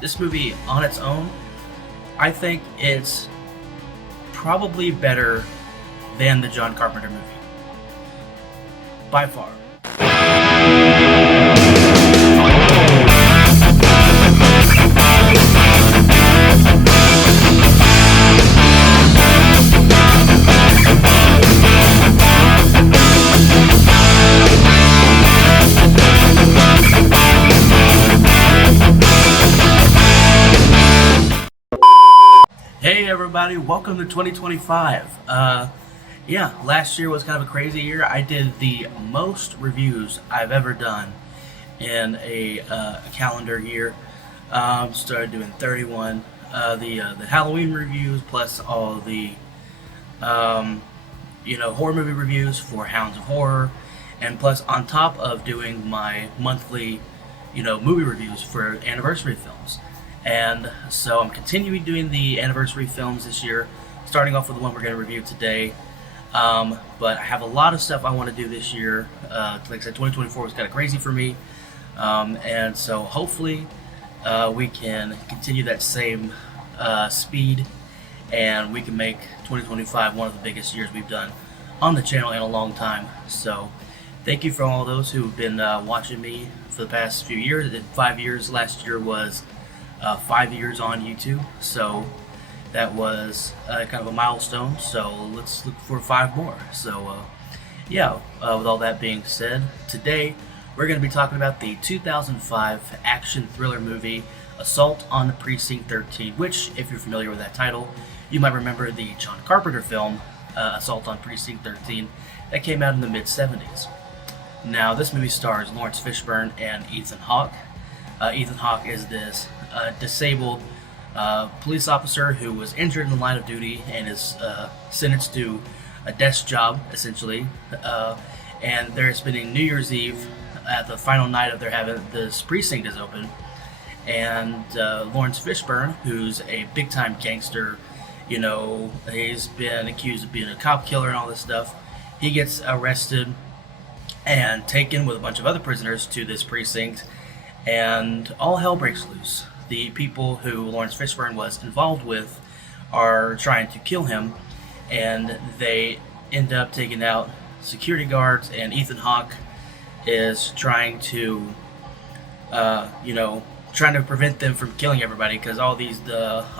This movie on its own, I think it's probably better than the John Carpenter movie. By far. Hey everybody, welcome to 2025. Yeah, last year was kind of a crazy year. I did the most reviews I've ever done in a calendar year. Started doing 31. The Halloween reviews plus all the horror movie reviews for Hounds of Horror, and plus on top of doing my monthly movie reviews for anniversary films. And so I'm continuing doing the anniversary films this year, starting off with the one we're going to review today. But I have a lot of stuff I want to do this year. Like I said, 2024 was kind of crazy for me. And so hopefully we can continue that same speed, and we can make 2025 one of the biggest years we've done on the channel in a long time. So thank you for all those who've been watching me for the past few years. I did 5 years. Last year was 5 years on YouTube, so that was kind of a milestone. So let's look for 5 more. So with all that being said, today we're going to be talking about the 2005 action thriller movie Assault on Precinct 13, which, if you're familiar with that title, you might remember the John Carpenter film Assault on Precinct 13 that came out in the mid-70s. Now, this movie stars Lawrence Fishburne and Ethan Hawke. Ethan Hawke is this disabled police officer who was injured in the line of duty and is sentenced to a desk job, essentially. And they're spending New Year's Eve at the final night of their having this precinct is open. And Lawrence Fishburne, who's a big-time gangster, he's been accused of being a cop killer and all this stuff. He gets arrested and taken with a bunch of other prisoners to this precinct, and all hell breaks loose. The people who Lawrence Fishburne was involved with are trying to kill him, and they end up taking out security guards, and Ethan Hawke is trying to prevent them from killing everybody, because all the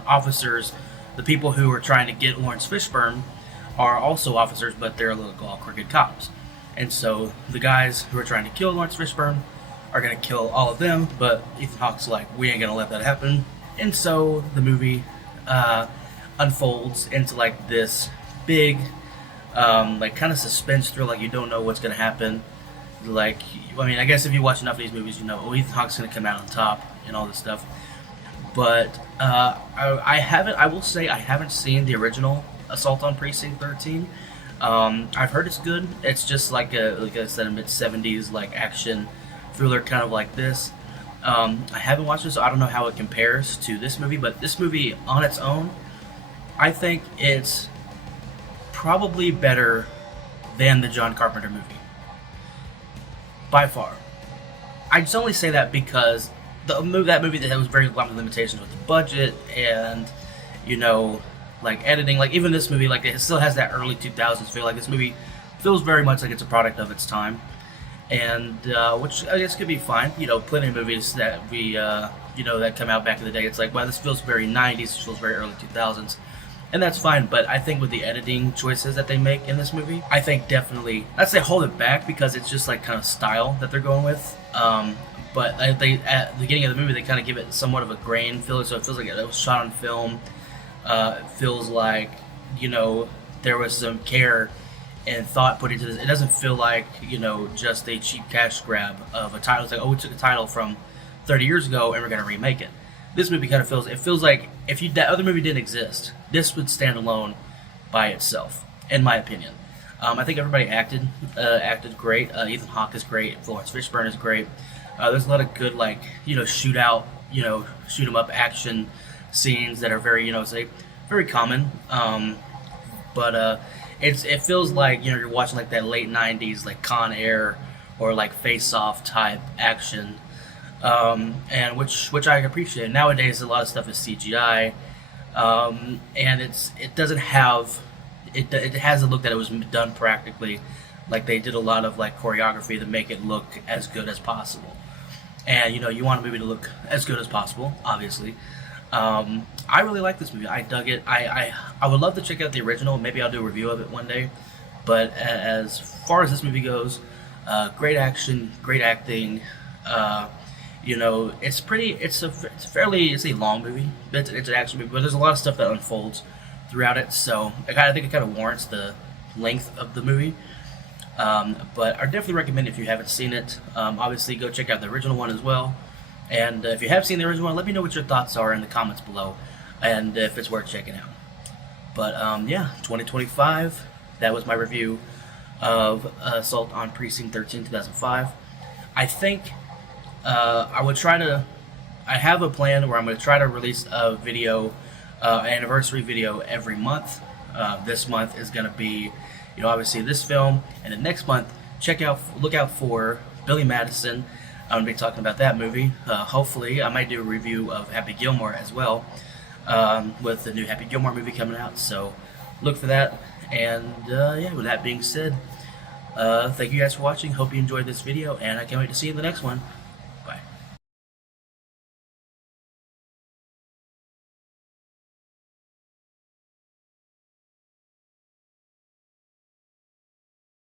officers, the people who are trying to get Lawrence Fishburne, are also officers, but they're all crooked cops. And so the guys who are trying to kill Lawrence Fishburne are going to kill all of them, but Ethan Hawke's like, we ain't going to let that happen. And so the movie unfolds into like this big kind of suspense thrill, like you don't know what's going to happen. Like, I mean, I guess if you watch enough of these movies, Ethan Hawke's going to come out on top and all this stuff. But I will say I haven't seen the original Assault on Precinct 13. I've heard it's good. It's just like I said, a mid-70s like action thriller, kind of like this. I haven't watched it, so I don't know how it compares to this movie, but this movie on its own, I think it's probably better than the John Carpenter movie. By far. I just only say that because that movie that was very lot of limitations with the budget and, like editing, like even this movie, like it still has that early 2000s feel. Like this movie feels very much like it's a product of its time. And which I guess could be fine. Plenty of movies that we that come out back in the day, it's like, wow, this feels very 90s, this feels very early 2000s, and that's fine. But I think with the editing choices that they make in this movie, I think definitely, I'd say hold it back, because it's just like kind of style that they're going with. But they at the beginning of the movie, they kind of give it somewhat of a grain feel, so it feels like it was shot on film. It feels like there was some care and thought put into this. It doesn't feel like just a cheap cash grab of a title. It's like, oh, we took a title from 30 years ago and we're going to remake it. This movie kind of feels like if that other movie didn't exist, this would stand alone by itself, in my opinion. I think everybody acted great. Ethan Hawke is great. Lawrence Fishburne is great. There's a lot of good shootout, shoot 'em up action scenes that are very very common. But it feels like you're watching like that late 90s like Con Air or like Face Off type action and which I appreciate. Nowadays, a lot of stuff is CGI, and it doesn't have it has a look that it was done practically, like they did a lot of like choreography to make it look as good as possible. And you want a movie to look as good as possible, obviously. I really like this movie. I dug it. I would love to check out the original. Maybe I'll do a review of it one day. But as far as this movie goes, great action, great acting. It's pretty. It's a long movie. It's an action movie, but there's a lot of stuff that unfolds throughout it. So I think it kind of warrants the length of the movie. But I definitely recommend it if you haven't seen it. Obviously, go check out the original one as well. And if you have seen the original one, let me know what your thoughts are in the comments below, and if it's worth checking out. But yeah, 2025. That was my review of Assault on Precinct 13, 2005. I think I would try to. I have a plan where I'm going to try to release a video, an anniversary video every month. This month is going to be, obviously this film, and then next month, look out for Billy Madison. I'm going to be talking about that movie. Hopefully, I might do a review of Happy Gilmore as well, with the new Happy Gilmore movie coming out. So look for that. And yeah, with that being said, thank you guys for watching. Hope you enjoyed this video, and I can't wait to see you in the next one.